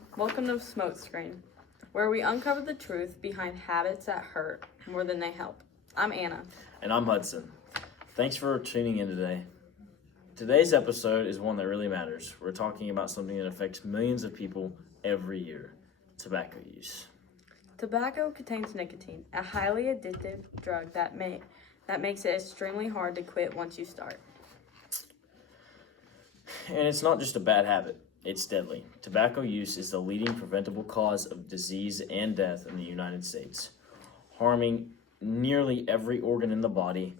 everyone. Welcome to Smoke Screen, where we uncover the truth behind habits that hurt more than they help. I'm Anna. And I'm Hudson. Thanks for tuning in today. Today's episode is one that really matters. We're talking about something that affects millions of people every year: tobacco use. Tobacco contains nicotine, a highly addictive drug that makes it extremely hard to quit once you start. And it's not just a bad habit, it's deadly. Tobacco use is the leading preventable cause of disease and death in the United States, harming nearly every organ in the body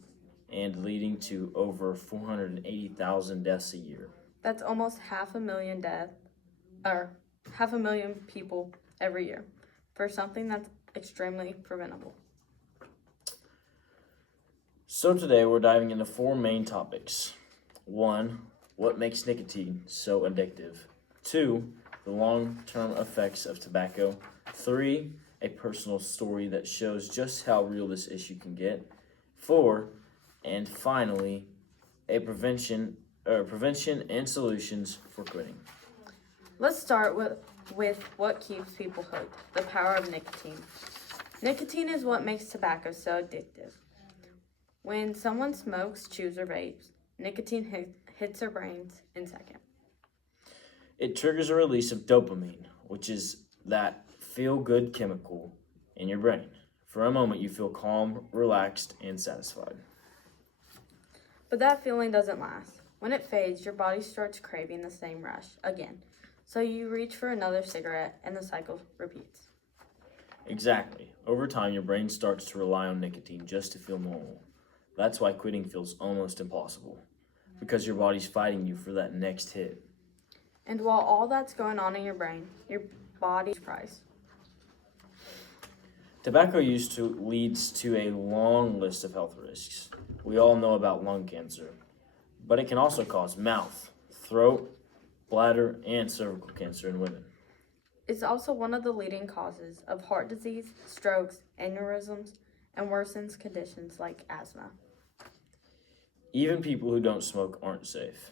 and leading to over 480,000 deaths a year. That's almost half a million people every year for something that's extremely preventable. So today we're diving into four main topics. 1. What makes nicotine so addictive? 2. The long-term effects of tobacco. 3. A personal story that shows just how real this issue can get. 4. And finally, prevention and solutions for quitting. Let's start with what keeps people hooked, the power of nicotine. Nicotine is what makes tobacco so addictive. When someone smokes, chews, or vapes, nicotine hits their brains in seconds. It triggers a release of dopamine, which is that feel-good chemical in your brain. For a moment, you feel calm, relaxed, and satisfied. But that feeling doesn't last. When it fades, your body starts craving the same rush again. So you reach for another cigarette, and the cycle repeats. Exactly. Over time, your brain starts to rely on nicotine just to feel normal. That's why quitting feels almost impossible, because your body's fighting you for that next hit. And while all that's going on in your brain, your body's price. Tobacco use leads to a long list of health risks. We all know about lung cancer, but it can also cause mouth, throat, bladder, and cervical cancer in women. It's also one of the leading causes of heart disease, strokes, aneurysms, and worsens conditions like asthma. Even people who don't smoke aren't safe.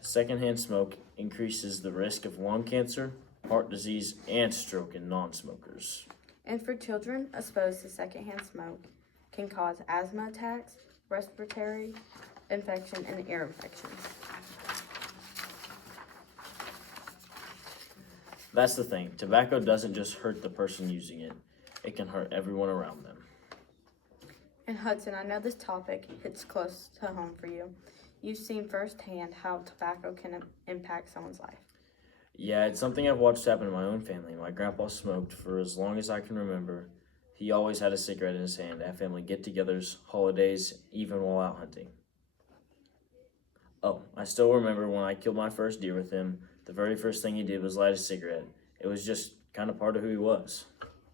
Secondhand smoke increases the risk of lung cancer, heart disease, and stroke in non-smokers. And for children exposed to secondhand smoke can cause asthma attacks, respiratory infection, and ear infections. That's the thing. Tobacco doesn't just hurt the person using it. It can hurt everyone around them. And Hudson, I know this topic hits close to home for you. You've seen firsthand how tobacco can impact someone's life. Yeah, it's something I've watched happen in my own family. My grandpa smoked for as long as I can remember. He always had a cigarette in his hand at family get-togethers, holidays, even while out hunting. Oh, I still remember when I killed my first deer with him, the very first thing he did was light a cigarette. It was just kind of part of who he was.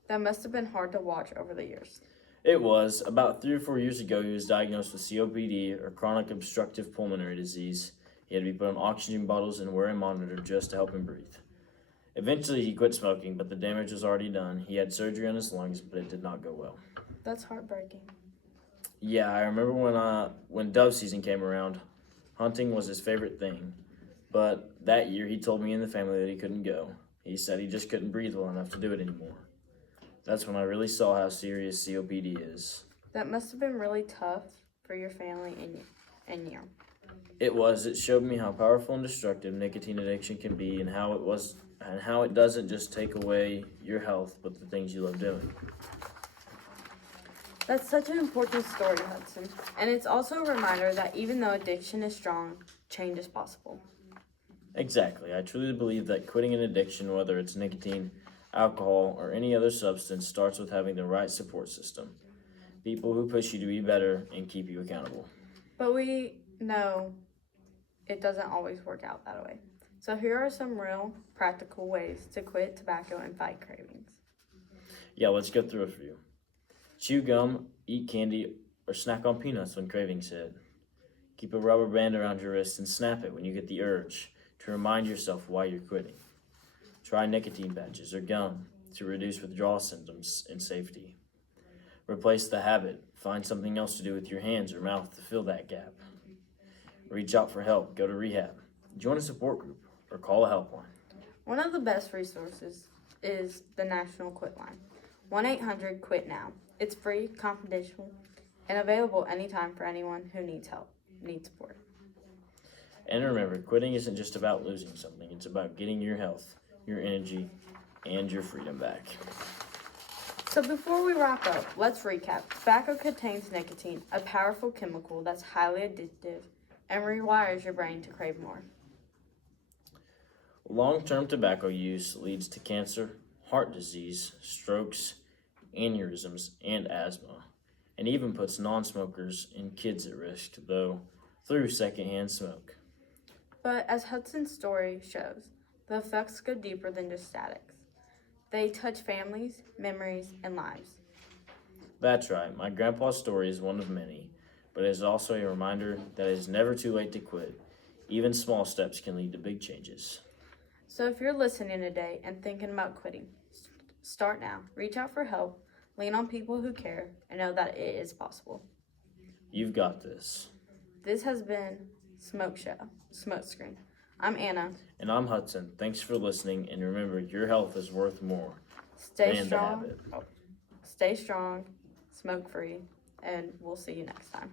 That must have been hard to watch over the years. It was. About 3 or 4 years ago, he was diagnosed with COPD, or chronic obstructive pulmonary disease. He had to be put on oxygen bottles and wear a monitor just to help him breathe. Eventually, he quit smoking, but the damage was already done. He had surgery on his lungs, but it did not go well. That's heartbreaking. Yeah, I remember when dove season came around, hunting was his favorite thing. But that year, he told me and the family that he couldn't go. He said he just couldn't breathe well enough to do it anymore. That's when I really saw how serious COPD is. That must have been really tough for your family and you. It was. It showed me how powerful and destructive nicotine addiction can be, and how it doesn't just take away your health, but the things you love doing. That's such an important story, Hudson. And it's also a reminder that even though addiction is strong, change is possible. Exactly. I truly believe that quitting an addiction, whether it's nicotine, alcohol, or any other substance, starts with having the right support system. People who push you to be better and keep you accountable. But we know it doesn't always work out that way. So here are some real practical ways to quit tobacco and fight cravings. Yeah, let's go through it for you. Chew gum, eat candy, or snack on peanuts when cravings hit. Keep a rubber band around your wrist and snap it when you get the urge to remind yourself why you're quitting. Try nicotine patches or gum to reduce withdrawal symptoms and safety. Replace the habit. Find something else to do with your hands or mouth to fill that gap. Reach out for help. Go to rehab. Join a support group or call a helpline. One of the best resources is the National Quit Line. 1-800-QUIT-NOW. It's free, confidential, and available anytime for anyone who needs help, needs support. And remember, quitting isn't just about losing something. It's about getting your health, your energy, and your freedom back. So before we wrap up, let's recap. Tobacco contains nicotine, a powerful chemical that's highly addictive and rewires your brain to crave more. Long-term tobacco use leads to cancer, heart disease, strokes, aneurysms, and asthma, and even puts non-smokers and kids at risk, though, through secondhand smoke. But as Hudson's story shows, the effects go deeper than just statics. They touch families, memories, and lives. That's right, my grandpa's story is one of many, but it is also a reminder that it is never too late to quit. Even small steps can lead to big changes. So if you're listening today and thinking about quitting, start now. Reach out for help, lean on people who care, and know that it is possible. You've got this. This has been Smoke Screen. I'm Anna. And I'm Hudson. Thanks for listening, and remember, your health is worth more Stay than strong. the habit. Stay strong, smoke free, and we'll see you next time.